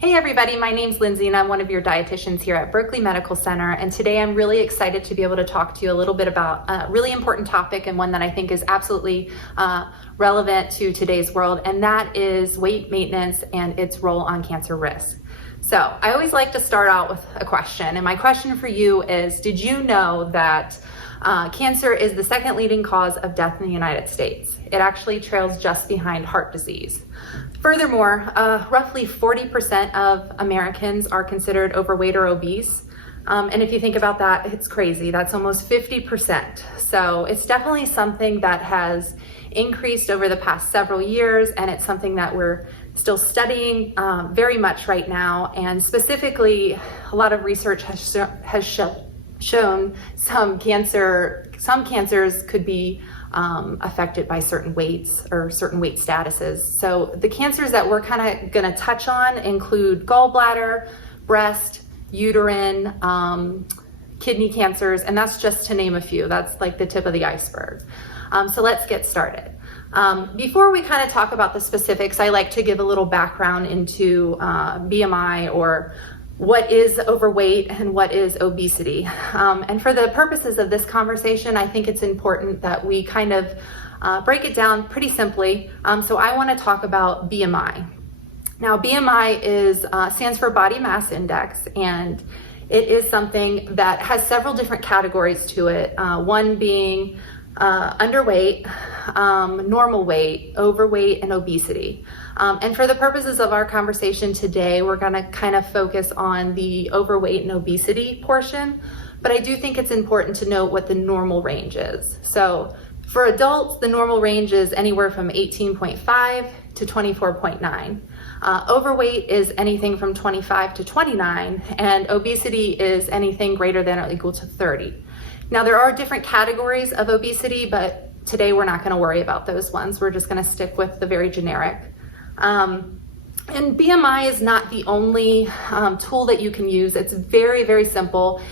Hey everybody, my name's Lindsay and I'm one of your dietitians here at Berkeley Medical Center, and today I'm really excited to be able to talk to you a little bit about a really important topic and one that I think is absolutely relevant to today's world, and that is weight maintenance and its role on cancer risk. So I always like to start out with a question, and my question for you is, did you know that cancer is the second leading cause of death in the United States? It actually trails just behind heart disease. Furthermore, roughly 40% of Americans are considered overweight or obese. And if you think about that, it's crazy. That's almost 50%. So it's definitely something that has increased over the past several years, and it's something that we're still studying very much right now. And specifically, a lot of research has shown some cancers could be affected by certain weights or certain weight statuses. So the cancers that we're kind of going to touch on include gallbladder, breast, uterine, kidney cancers, and that's just to name a few. That's like the tip of the iceberg. So let's get started. Before we kind of talk about the specifics, I like to give a little background into BMI, or what is overweight and what is obesity. And for the purposes of this conversation, I think it's important that we kind of break it down pretty simply. So I want to talk about BMI. Now, BMI stands for Body Mass Index, and it is something that has several different categories to it. One being underweight, normal weight, overweight, and obesity. And for the purposes of our conversation today, we're going to kind of focus on the overweight and obesity portion, but I do think it's important to note what the normal range is. So for adults, the normal range is anywhere from 18.5 to 24.9. Overweight is anything from 25 to 29, and obesity is anything greater than or equal to 30. Now, there are different categories of obesity, but today we're not going to worry about those ones. We're just going to stick with the very generic. And BMI is not the only tool that you can use. It's very, very simple.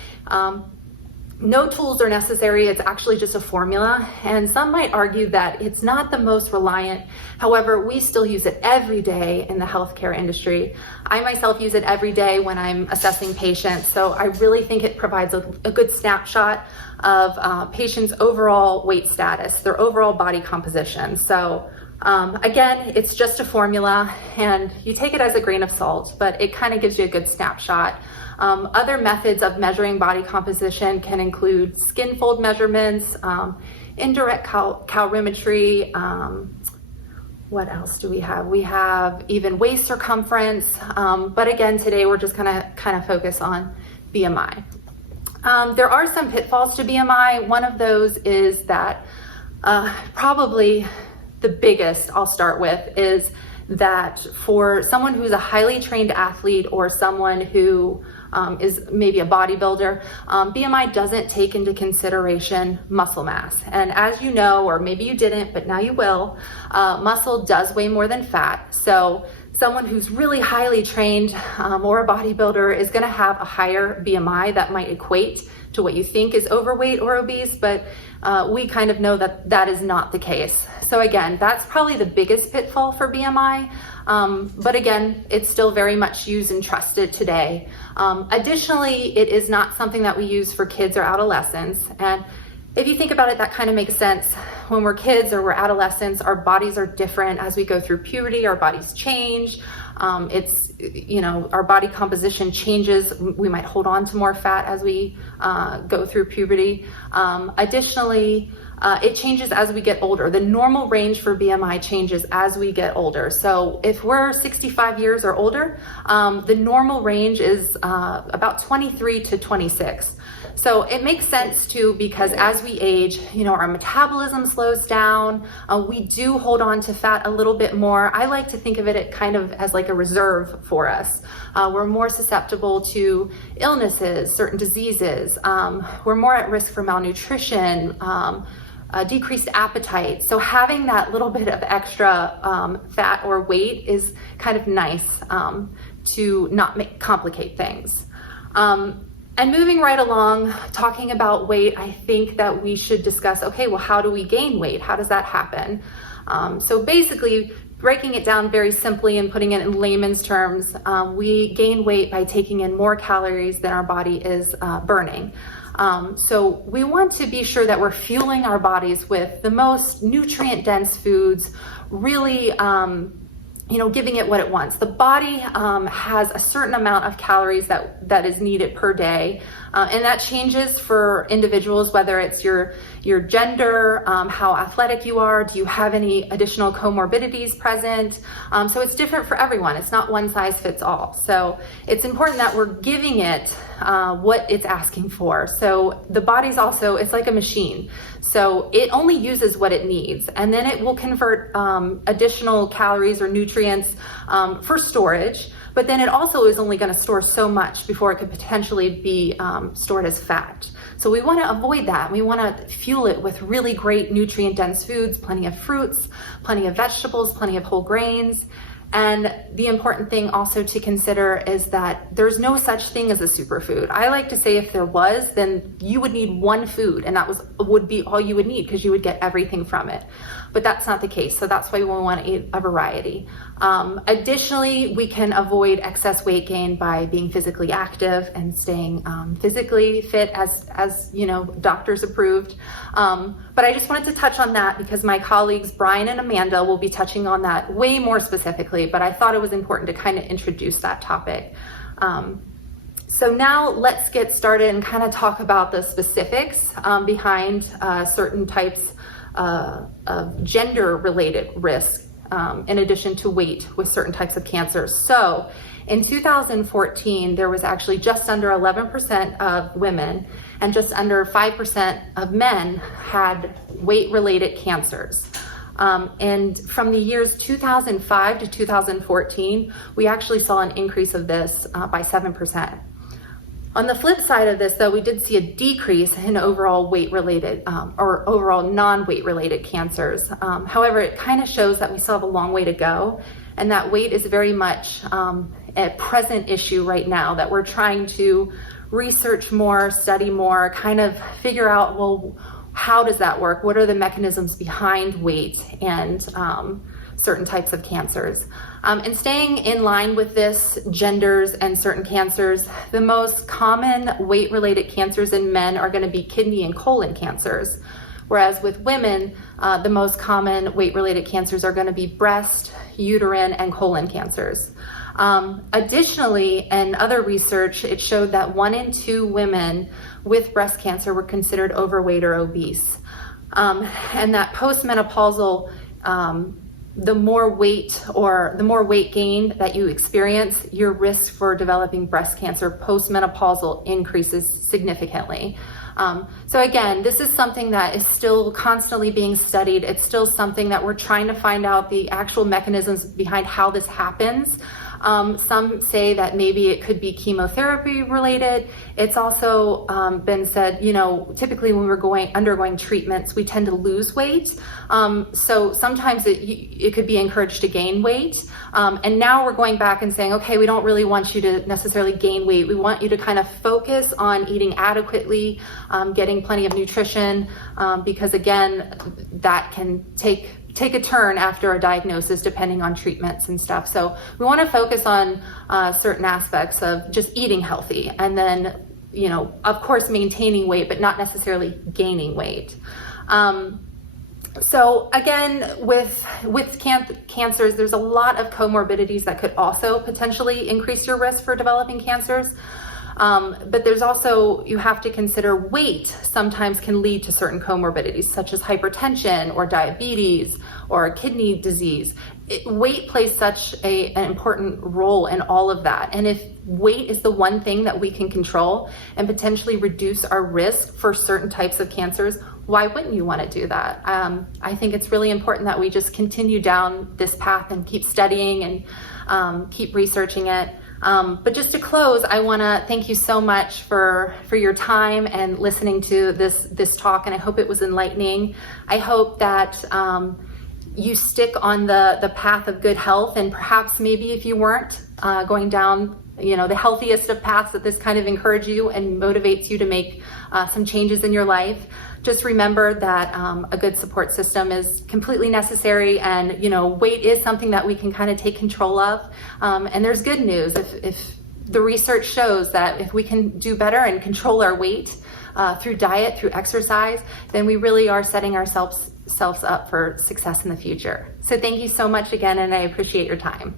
No tools are necessary. It's actually just a formula. And some might argue that it's not the most reliant. However, we still use it every day in the healthcare industry. I myself use it every day when I'm assessing patients. So I really think it provides a good snapshot of patients' overall weight status, their overall body composition. So again, it's just a formula, and you take it as a grain of salt, but it kind of gives you a good snapshot. Other methods of measuring body composition can include skin fold measurements, indirect calorimetry. What else do we have? We have even waist circumference. But again, today we're just gonna kind of focus on BMI. There are some pitfalls to BMI. One of those is that probably the biggest I'll start with is that for someone who's a highly trained athlete or someone who is maybe a bodybuilder, BMI doesn't take into consideration muscle mass. And as you know, or maybe you didn't, but now you will, muscle does weigh more than fat. So someone who's really highly trained or a bodybuilder is going to have a higher BMI that might equate to what you think is overweight or obese, but we kind of know that that is not the case. So again, that's probably the biggest pitfall for BMI. But again, it's still very much used and trusted today. Additionally, it is not something that we use for kids or adolescents. And if you think about it, that kind of makes sense. When we're kids or we're adolescents, our bodies are different. As we go through puberty, our bodies change. Our body composition changes. We might hold on to more fat as we go through puberty. Additionally, it changes as we get older. The normal range for BMI changes as we get older. So if we're 65 years or older, the normal range is about 23 to 26. So it makes sense too, because as we age, our metabolism slows down. We do hold on to fat a little bit more. I like to think of it kind of as like a reserve for us. We're more susceptible to illnesses, certain diseases. We're more at risk for malnutrition, decreased appetite. So having that little bit of extra fat or weight is kind of nice to not complicate things. And moving right along, talking about weight, I think that we should discuss, okay, well, how do we gain weight? How does that happen? So basically, breaking it down very simply and putting it in layman's terms, we gain weight by taking in more calories than our body is burning. So we want to be sure that we're fueling our bodies with the most nutrient-dense foods, really giving it what it wants. The body has a certain amount of calories that is needed per day, and that changes for individuals, whether it's your gender, how athletic you are, do you have any additional comorbidities present? So it's different for everyone. It's not one size fits all. So it's important that we're giving it what it's asking for. So the body's also, it's like a machine. So it only uses what it needs, and then it will convert additional calories or nutrients for storage, but then it also is only going to store so much before it could potentially be stored as fat. So we want to avoid that. We want to fuel it with really great nutrient-dense foods, plenty of fruits, plenty of vegetables, plenty of whole grains. And the important thing also to consider is that there's no such thing as a superfood. I like to say if there was, then you would need one food, and that would be all you would need, because you would get everything from it. But that's not the case, so that's why we want to eat a variety. Additionally, we can avoid excess weight gain by being physically active and staying physically fit as doctors approved. But I just wanted to touch on that because my colleagues Brian and Amanda will be touching on that way more specifically, but I thought it was important to kind of introduce that topic. So now let's get started and kind of talk about the specifics behind certain types of gender-related risk, in addition to weight with certain types of cancers. So in 2014, there was actually just under 11% of women and just under 5% of men had weight-related cancers. And from the years 2005 to 2014, we actually saw an increase of this by 7%. On the flip side of this, though, we did see a decrease in overall weight-related or overall non-weight-related cancers. However, it kind of shows that we still have a long way to go, and that weight is very much a present issue right now that we're trying to research more, study more, kind of figure out, well, how does that work? What are the mechanisms behind weight and certain types of cancers? And staying in line with this, genders and certain cancers, the most common weight-related cancers in men are going to be kidney and colon cancers, whereas with women, the most common weight-related cancers are going to be breast, uterine, and colon cancers. Additionally, in other research, it showed that 1 in 2 women with breast cancer were considered overweight or obese. And that post-menopausal, the more weight gain that you experience, your risk for developing breast cancer post-menopausal increases significantly. So again, this is something that is still constantly being studied. It's still something that we're trying to find out the actual mechanisms behind how this happens. Some say that maybe it could be chemotherapy related. It's also been said, typically when we're undergoing treatments, we tend to lose weight. So sometimes it could be encouraged to gain weight. And now we're going back and saying, okay, we don't really want you to necessarily gain weight. We want you to kind of focus on eating adequately, getting plenty of nutrition, because again, that can take a turn after a diagnosis depending on treatments and stuff. So we want to focus on certain aspects of just eating healthy, and then, of course, maintaining weight, but not necessarily gaining weight. So again, with cancers, there's a lot of comorbidities that could also potentially increase your risk for developing cancers. But there's also, you have to consider weight sometimes can lead to certain comorbidities such as hypertension or diabetes or kidney disease. Weight plays such an important role in all of that. And if weight is the one thing that we can control and potentially reduce our risk for certain types of cancers, why wouldn't you want to do that? I think it's really important that we just continue down this path and keep studying and keep researching it. But just to close, I want to thank you so much for your time and listening to this talk, and I hope it was enlightening. I hope that you stick on the path of good health, and perhaps maybe if you weren't going down the healthiest of paths, that this kind of encourages you and motivates you to make some changes in your life. Just remember that a good support system is completely necessary, and weight is something that we can kind of take control of. And there's good news. If the research shows that if we can do better and control our weight through diet, through exercise, then we really are setting ourselves up for success in the future. So thank you so much again, and I appreciate your time.